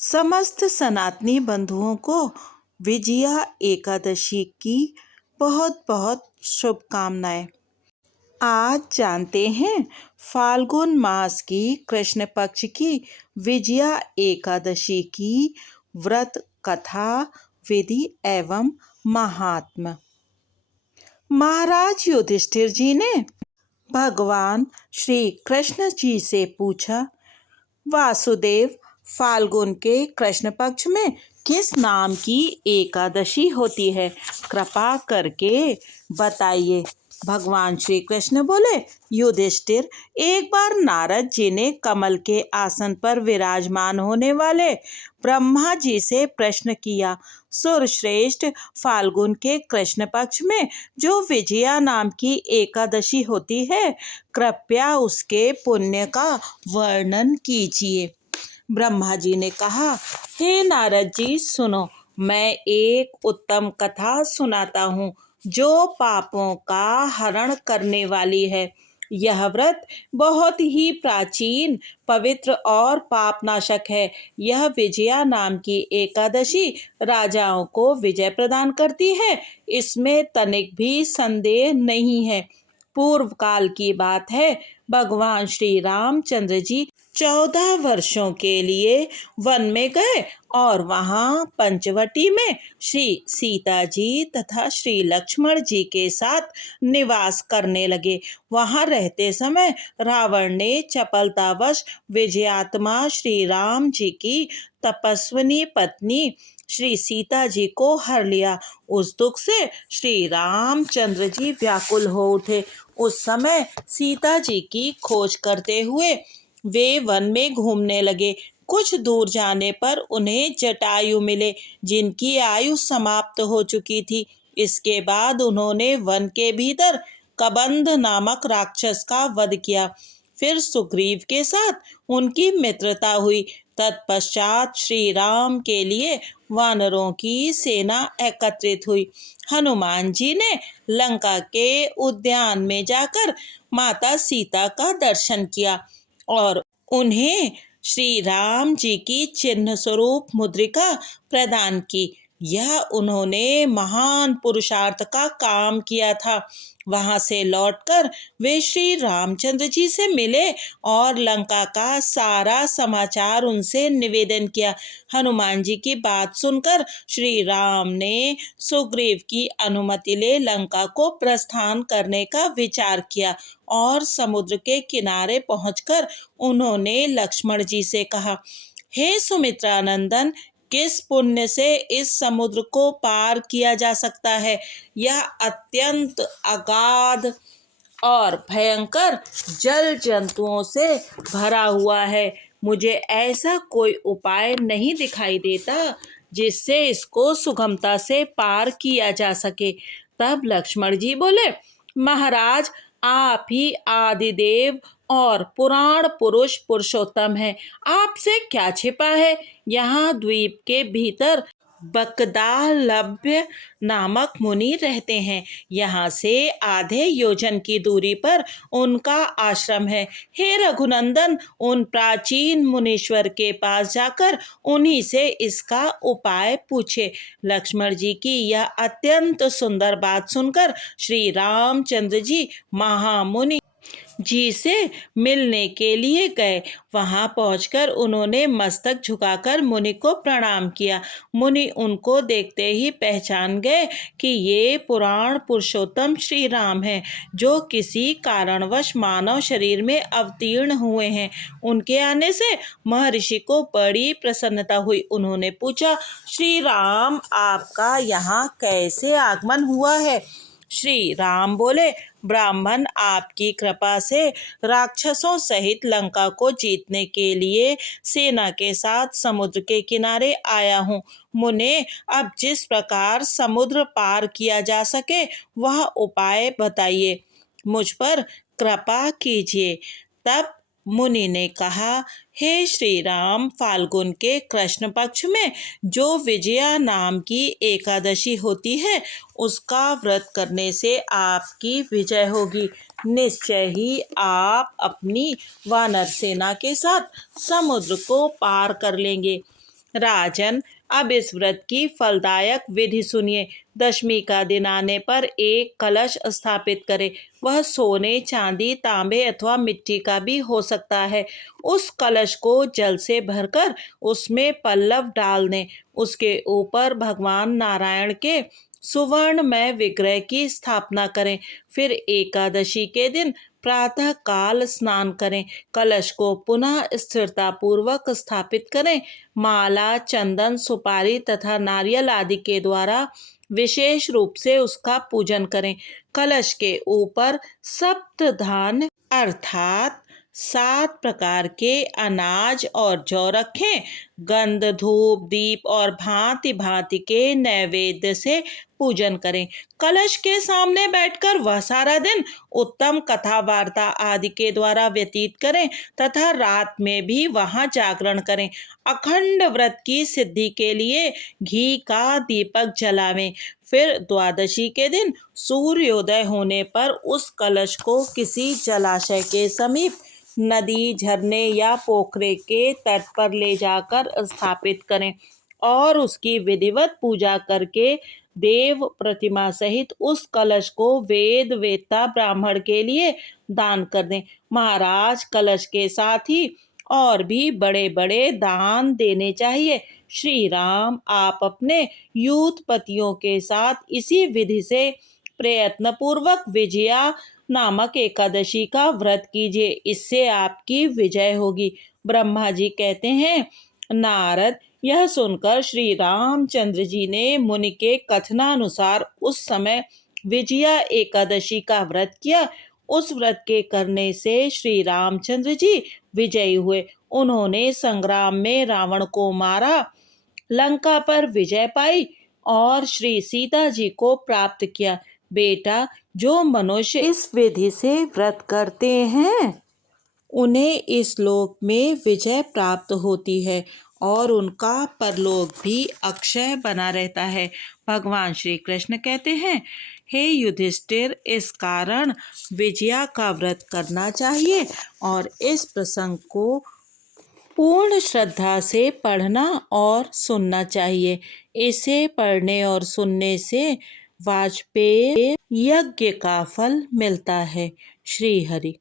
समस्त सनातनी बंधुओं को विजया एकादशी की बहुत बहुत शुभकामनाएं। आज जानते हैं फाल्गुन मास की कृष्ण पक्ष की विजया एकादशी की व्रत कथा, विधि एवं महात्म्य। महाराज युधिष्ठिर जी ने भगवान श्री कृष्ण जी से पूछा, वासुदेव, फाल्गुन के कृष्ण पक्ष में किस नाम की एकादशी होती है? कृपा करके बताइए। भगवान श्री कृष्ण बोले, युधिष्ठिर, एक बार नारद जी ने कमल के आसन पर विराजमान होने वाले ब्रह्मा जी से प्रश्न किया, सुरश्रेष्ठ, फाल्गुन के कृष्ण पक्ष में जो विजया नाम की एकादशी होती है, कृपया उसके पुण्य का वर्णन कीजिए। ब्रह्मा जी ने कहा, हे नारद जी, सुनो, मैं एक उत्तम कथा सुनाता हूँ जो पापों का हरण करने वाली है। यह व्रत बहुत ही प्राचीन, पवित्र और पापनाशक है। यह विजया नाम की एकादशी राजाओं को विजय प्रदान करती है, इसमें तनिक भी संदेह नहीं है। पूर्व काल की बात है, भगवान श्री रामचंद्र जी 14 वर्षों के लिए वन में गए और वहां पंचवटी में श्री सीता जी तथा श्री लक्ष्मण जी के साथ निवास करने लगे। वहां रहते समय रावण ने चपलतावश विजयात्मा श्री राम जी की तपस्विनी पत्नी श्री सीता जी को हर लिया। उस दुख से श्री रामचंद्र जी व्याकुल हो उठे। उस समय सीता जी की खोज करते हुए वे वन में घूमने लगे। कुछ दूर जाने पर उन्हें जटायु मिले, जिनकी आयु समाप्त हो चुकी थी। इसके बाद उन्होंने वन के भीतर कबंध नामक राक्षस का वध किया। फिर सुग्रीव के साथ उनकी मित्रता हुई। तत्पश्चात श्री राम के लिए वानरों की सेना एकत्रित हुई। हनुमान जी ने लंका के उद्यान में जाकर माता सीता का दर्शन किया और उन्हें श्री राम जी की चिन्ह स्वरूप मुद्रिका प्रदान की। यह उन्होंने महान पुरुषार्थ का काम किया था। वहां से लौटकर वे श्री रामचंद्र जी से मिले और लंका का सारा समाचार उनसे निवेदन किया। हनुमान जी की बात सुनकर श्री राम ने सुग्रीव की अनुमति ले लंका को प्रस्थान करने का विचार किया और समुद्र के किनारे पहुंचकर उन्होंने लक्ष्मण जी से कहा, हे सुमित्रा नंदन, किस पुण्य से इस समुद्र को पार किया जा सकता है? यह अत्यंत अगाध और भयंकर जल जंतुओं से भरा हुआ है। मुझे ऐसा कोई उपाय नहीं दिखाई देता जिससे इसको सुगमता से पार किया जा सके। तब लक्ष्मण जी बोले, महाराज, आप ही आदिदेव और पुराण पुरुष पुरुषोत्तम हैं। आपसे क्या छिपा है? यहाँ द्वीप के भीतर बकदालभ्य नामक मुनि रहते हैं। यहाँ से आधे योजन की दूरी पर उनका आश्रम है। हे रघुनंदन, उन प्राचीन मुनीश्वर के पास जाकर उन्हीं से इसका उपाय पूछे। लक्ष्मण जी की यह अत्यंत सुंदर बात सुनकर श्री रामचंद्र जी महामुनि जी से मिलने के लिए गए। वहां पहुंचकर उन्होंने मस्तक झुकाकर मुनि को प्रणाम किया। मुनि उनको देखते ही पहचान गए कि ये पुराण पुरुषोत्तम श्री राम हैं, जो किसी कारणवश मानव शरीर में अवतीर्ण हुए हैं। उनके आने से महर्षि को बड़ी प्रसन्नता हुई। उन्होंने पूछा, श्री राम, आपका यहाँ कैसे आगमन हुआ है? श्री राम बोले, ब्राह्मण, आपकी कृपा से राक्षसों सहित लंका को जीतने के लिए सेना के साथ समुद्र के किनारे आया हूँ। मुने, अब जिस प्रकार समुद्र पार किया जा सके वह उपाय बताइए, मुझ पर कृपा कीजिए। तब मुनि ने कहा, हे श्री राम, फाल्गुन के कृष्ण पक्ष में जो विजया नाम की एकादशी होती है, उसका व्रत करने से आपकी विजय होगी। निश्चय ही आप अपनी वानर सेना के साथ समुद्र को पार कर लेंगे। राजन, अब इस व्रत की फलदायक विधि सुनिए। दशमी का दिन आने पर एक कलश स्थापित करें। वह सोने, चांदी, तांबे अथवा मिट्टी का भी हो सकता है। उस कलश को जल से भरकर उसमें पल्लव डाल दें। उसके ऊपर भगवान नारायण के सुवर्णमय विग्रह की स्थापना करें। फिर एकादशी के दिन प्रातः काल स्नान करें। कलश को पुनः स्थिरता पूर्वक स्थापित करें। माला, चंदन, सुपारी तथा नारियल आदि के द्वारा विशेष रूप से उसका पूजन करें। कलश के ऊपर सप्त धान्य अर्थात 7 प्रकार के अनाज और जौ रखें। गंध, धूप, दीप और भांति भांति के नैवेद्य से पूजन करें। कलश के सामने बैठकर वह सारा दिन उत्तम कथा वार्ता आदि के द्वारा व्यतीत करें तथा रात में भी वहां जागरण करें। अखंड व्रत की सिद्धि के लिए घी का दीपक जलावें। फिर द्वादशी के दिन सूर्योदय होने पर उस कलश को किसी जलाशय के समीप, नदी, झरने या पोखरे के तट पर ले जाकर स्थापित करें और उसकी विधिवत पूजा करके देव प्रतिमा सहित उस कलश को वेद वेत्ता ब्राह्मण के लिए दान कर दें। महाराज, कलश के साथ ही और भी बड़े बड़े दान देने चाहिए। श्री राम, आप अपने यूथपतियों के साथ इसी विधि से प्रयत्न पूर्वक विजया नामक एकादशी का व्रत कीजिए। इससे आपकी विजय होगी। ब्रह्मा जी कहते हैं, नारद, यह सुनकर श्री रामचंद्र जी ने मुनि के कथनानुसार उस समय विजया एकादशी का व्रत किया। उस व्रत के करने से श्री रामचंद्र जी विजयी हुए। उन्होंने संग्राम में रावण को मारा, लंका पर विजय पाई और श्री सीता जी को प्राप्त किया। बेटा, जो मनुष्य इस विधि से व्रत करते हैं उन्हें इस लोक में विजय प्राप्त होती है और उनका परलोक भी अक्षय बना रहता है। भगवान श्री कृष्ण कहते हैं, हे युधिष्ठिर, इस कारण विजया का व्रत करना चाहिए और इस प्रसंग को पूर्ण श्रद्धा से पढ़ना और सुनना चाहिए। इसे पढ़ने और सुनने से वाजपेय यज्ञ का फल मिलता है। श्री हरि।